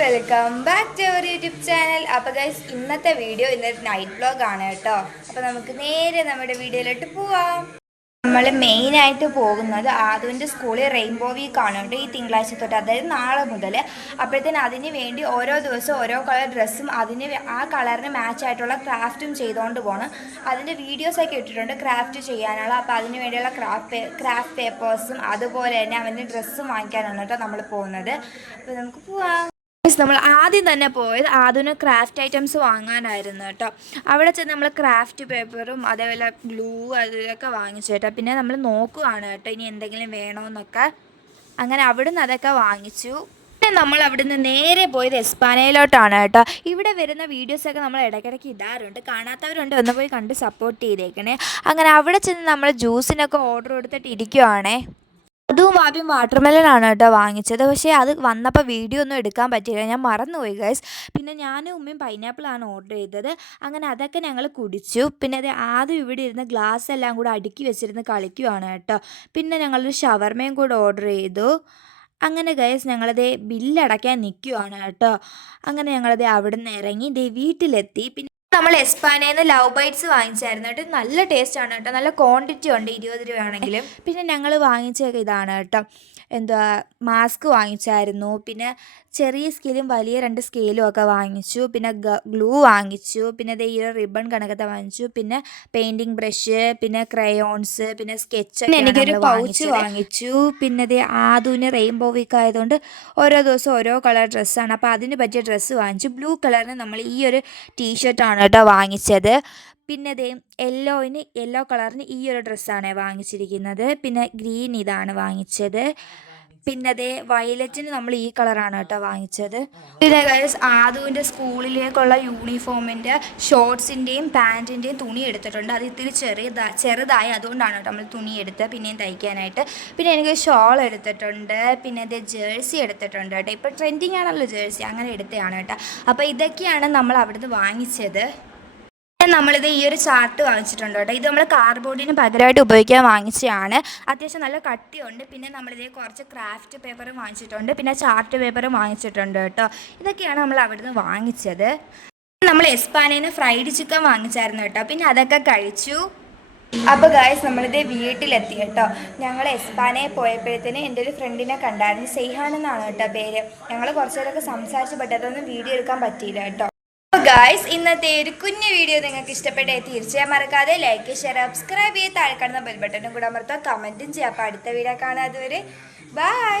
Welcome back to our YouTube channel. അപ്പോൾ guys, ഇന്നത്തെ video ഇന്നൊരു നൈറ്റ് വ്ലോഗ് ആണ് കേട്ടോ. അപ്പോൾ നമുക്ക് നേരെ നമ്മുടെ വീഡിയോയിലോട്ട് പോവാം. നമ്മൾ മെയിനായിട്ട് പോകുന്നത് ആദുവിൻ്റെ സ്കൂളിൽ റെയിൻബോ വീക്ക് ആണ് കേട്ടോ. ഈ തിങ്കളാഴ്ച തൊട്ട്, അതായത് നാളെ മുതൽ. അപ്പോഴത്തേന് അതിന് വേണ്ടി ഓരോ ദിവസവും ഓരോ കളർ ഡ്രസ്സും ആ കളറിന് മാച്ച് ആയിട്ടുള്ള ക്രാഫ്റ്റും ചെയ്തുകൊണ്ട് പോകണം. അതിൻ്റെ വീഡിയോസൊക്കെ ഇട്ടിട്ടുണ്ട് ക്രാഫ്റ്റ് ചെയ്യാനുള്ള. അപ്പോൾ അതിന് വേണ്ടിയുള്ള ക്രാഫ്റ്റ് പേപ്പേഴ്സും അതുപോലെ തന്നെ അവൻ്റെ ഡ്രസ്സും വാങ്ങിക്കാനാണ് കേട്ടോ നമ്മൾ പോകുന്നത്. അപ്പോൾ നമുക്ക് പോവാം. നമ്മൾ ആദ്യം തന്നെ പോയത് ആദ്യം ക്രാഫ്റ്റ് ഐറ്റംസ് വാങ്ങാനായിരുന്നു കേട്ടോ. അവിടെ ചെന്ന് നമ്മൾ ക്രാഫ്റ്റ് പേപ്പറും അതേപോലെ ഗ്ലൂ അതിലൊക്കെ വാങ്ങിച്ചു കേട്ടോ. പിന്നെ നമ്മൾ നോക്കുകയാണ് കേട്ടോ ഇനി എന്തെങ്കിലും വേണമെന്നൊക്കെ. അങ്ങനെ അവിടുന്ന് അതൊക്കെ വാങ്ങിച്ചു. പിന്നെ നമ്മൾ അവിടുന്ന് നേരെ പോയത് എസ്പാനയിലോട്ടാണ് കേട്ടോ. ഇവിടെ വരുന്ന വീഡിയോസൊക്കെ നമ്മൾ ഇടയ്ക്കിടയ്ക്ക് ഇടാറുണ്ട്. കാണാത്തവരുണ്ട്, ഒന്ന് പോയി കണ്ട് സപ്പോർട്ട് ചെയ്തേക്കണേ. അങ്ങനെ അവിടെ ചെന്ന് നമ്മൾ ജ്യൂസിനൊക്കെ ഓർഡർ കൊടുത്തിട്ട് ഇരിക്കുവാണേ. അതും വാപ്പിയും വാട്ടർമെലനാണ് കേട്ടോ വാങ്ങിച്ചത്. പക്ഷേ അത് വന്നപ്പോൾ വീഡിയോ ഒന്നും എടുക്കാൻ പറ്റിയില്ല, ഞാൻ മറന്നുപോയി ഗൈസ്. പിന്നെ ഞാനും ഉമ്മയും പൈനാപ്പിളാണ് ഓർഡർ ചെയ്തത്. അങ്ങനെ അതൊക്കെ ഞങ്ങൾ കുടിച്ചു. പിന്നെ അത് ആദ്യം ഇവിടെ ഇരുന്ന് ഗ്ലാസ് എല്ലാം കൂടെ അടുക്കി വെച്ചിരുന്ന് കളിക്കുവാണ് കേട്ടോ. പിന്നെ ഞങ്ങളൊരു ഷവർമയും കൂടെ ഓർഡർ ചെയ്തു. അങ്ങനെ ഗൈസ്, ഞങ്ങളത് ബില്ലടയ്ക്കാൻ നിൽക്കുവാണ് കേട്ടോ. അങ്ങനെ ഞങ്ങളത് അവിടെ നിന്ന് ഇറങ്ങി വീട്ടിലെത്തി. പിന്നെ നമ്മൾ എസ്പാനയിൽ നിന്ന് ലവ് ബൈറ്റ്സ് വാങ്ങിച്ചായിരുന്നു കേട്ടോ. നല്ല ടേസ്റ്റാണ് കേട്ടോ, നല്ല ക്വാണ്ടിറ്റി ഉണ്ട്, 20 രൂപയാണെങ്കിലും. പിന്നെ ഞങ്ങൾ വാങ്ങിച്ചൊക്കെ ഇതാണ് കേട്ടോ, മാസ്ക് വാങ്ങിച്ചായിരുന്നു. പിന്നെ ചെറിയ സ്കെയിലും വലിയ 2 സ്കെയിലും ഒക്കെ വാങ്ങിച്ചു. പിന്നെ ഗ്ലൂ വാങ്ങിച്ചു. പിന്നെ ഈ ഒരു റിബൺ കണക്കത്തെ വാങ്ങിച്ചു. പിന്നെ പെയിൻറ്റിങ് ബ്രഷ്, പിന്നെ ക്രയോൺസ്, പിന്നെ സ്കെച്ച്. എനിക്കൊരു പൗച്ച് വാങ്ങിച്ചു. പിന്നെ ആദൂന് റെയിൻബോ വീക്ക് ആയതുകൊണ്ട് ഓരോ ദിവസം ഓരോ കളർ ഡ്രസ്സാണ്. അപ്പോൾ അതിന് പറ്റിയ ഡ്രസ്സ് വാങ്ങിച്ചു. ബ്ലൂ കളറിന് നമ്മൾ ഈ ഒരു ടീഷർട്ടാണ് കേട്ടോ വാങ്ങിച്ചത്. പിന്നെ യെല്ലോ കളറിന് ഈ ഒരു ഡ്രസ്സാണ് വാങ്ങിച്ചിരിക്കുന്നത്. പിന്നെ ഗ്രീൻ ഇതാണ് വാങ്ങിച്ചത്. പിന്നെ വയലറ്റിന് നമ്മൾ ഈ കളറാണ് കേട്ടോ വാങ്ങിച്ചത്. പിന്നെ ഗൈസ്, ആദുവിൻ്റെ സ്കൂളിലേക്കുള്ള യൂണിഫോമിൻ്റെ ഷോർട്സിൻ്റെയും പാൻറ്റിൻ്റെയും തുണി എടുത്തിട്ടുണ്ട്. അത് ഇത്തിരി ചെറുതായി, അതുകൊണ്ടാണ് കേട്ടോ നമ്മൾ തുണി എടുത്ത് പിന്നെയും തയ്ക്കാനായിട്ട്. പിന്നെ എനിക്ക് ഷോൾ എടുത്തിട്ടുണ്ട്. പിന്നെ ജേഴ്സി എടുത്തിട്ടുണ്ട് കേട്ടോ. ഇപ്പോൾ ട്രെൻഡിങ് ആണല്ലോ ജേഴ്സി, അങ്ങനെ എടുത്തതാണ് കേട്ടോ. അപ്പോൾ ഇതൊക്കെയാണ് നമ്മൾ അവിടുന്ന് വാങ്ങിച്ചത്. നമ്മളിത് ഈ ഒരു ചാർട്ട് വാങ്ങിച്ചിട്ടുണ്ട് കേട്ടോ. ഇത് നമ്മൾ കാർഡ്ബോർഡിന് പകരമായിട്ട് ഉപയോഗിക്കാൻ വാങ്ങിച്ചതാണ്. അത്യാവശ്യം നല്ല കട്ടിയുണ്ട്. പിന്നെ കുറച്ച് ക്രാഫ്റ്റ് പേപ്പറും വാങ്ങിച്ചിട്ടുണ്ട്. പിന്നെ ചാർട്ട് പേപ്പറും വാങ്ങിച്ചിട്ടുണ്ട് കേട്ടോ. ഇതൊക്കെയാണ് നമ്മൾ അവിടുന്ന് വാങ്ങിച്ചത്. നമ്മൾ എസ്പാനയിൽ നിന്ന് ഫ്രൈഡ് ചിക്കൻ വാങ്ങിച്ചായിരുന്നു കേട്ടോ. പിന്നെ അതൊക്കെ കഴിച്ചു. അപ്പോൾ ഗായ്സ്, നമ്മളിത് വീട്ടിലെത്തി കേട്ടോ. ഞങ്ങൾ എസ്പാനയിൽ പോയപ്പോഴത്തേന് എൻ്റെ ഒരു ഫ്രണ്ടിനെ കണ്ടായിരുന്നു. സെയ്ഹാൻ എന്നാണ് കേട്ടോ പേര്. ഞങ്ങൾ കുറച്ച് നേരമൊക്കെ സംസാരിച്ച് അതൊന്നും വീഡിയോ എടുക്കാൻ പറ്റിയില്ല കേട്ടോ. ഗായ്സ്, ഇന്നത്തെ ഒരു കുഞ്ഞു വീഡിയോ നിങ്ങൾക്ക് ഇഷ്ടപ്പെട്ടേ തീർച്ചയായും മറക്കാതെ ലൈക്ക്, ഷെയർ, സബ്സ്ക്രൈബ് ചെയ്ത് താഴെ കാണുന്ന ബെൽ ബട്ടണും കൂടെ അമർത്തുക, കമൻറ്റും ചെയ്യുക. അപ്പോൾ അടുത്ത വീഡിയോ കാണാം. അതുവരെ ബൈ.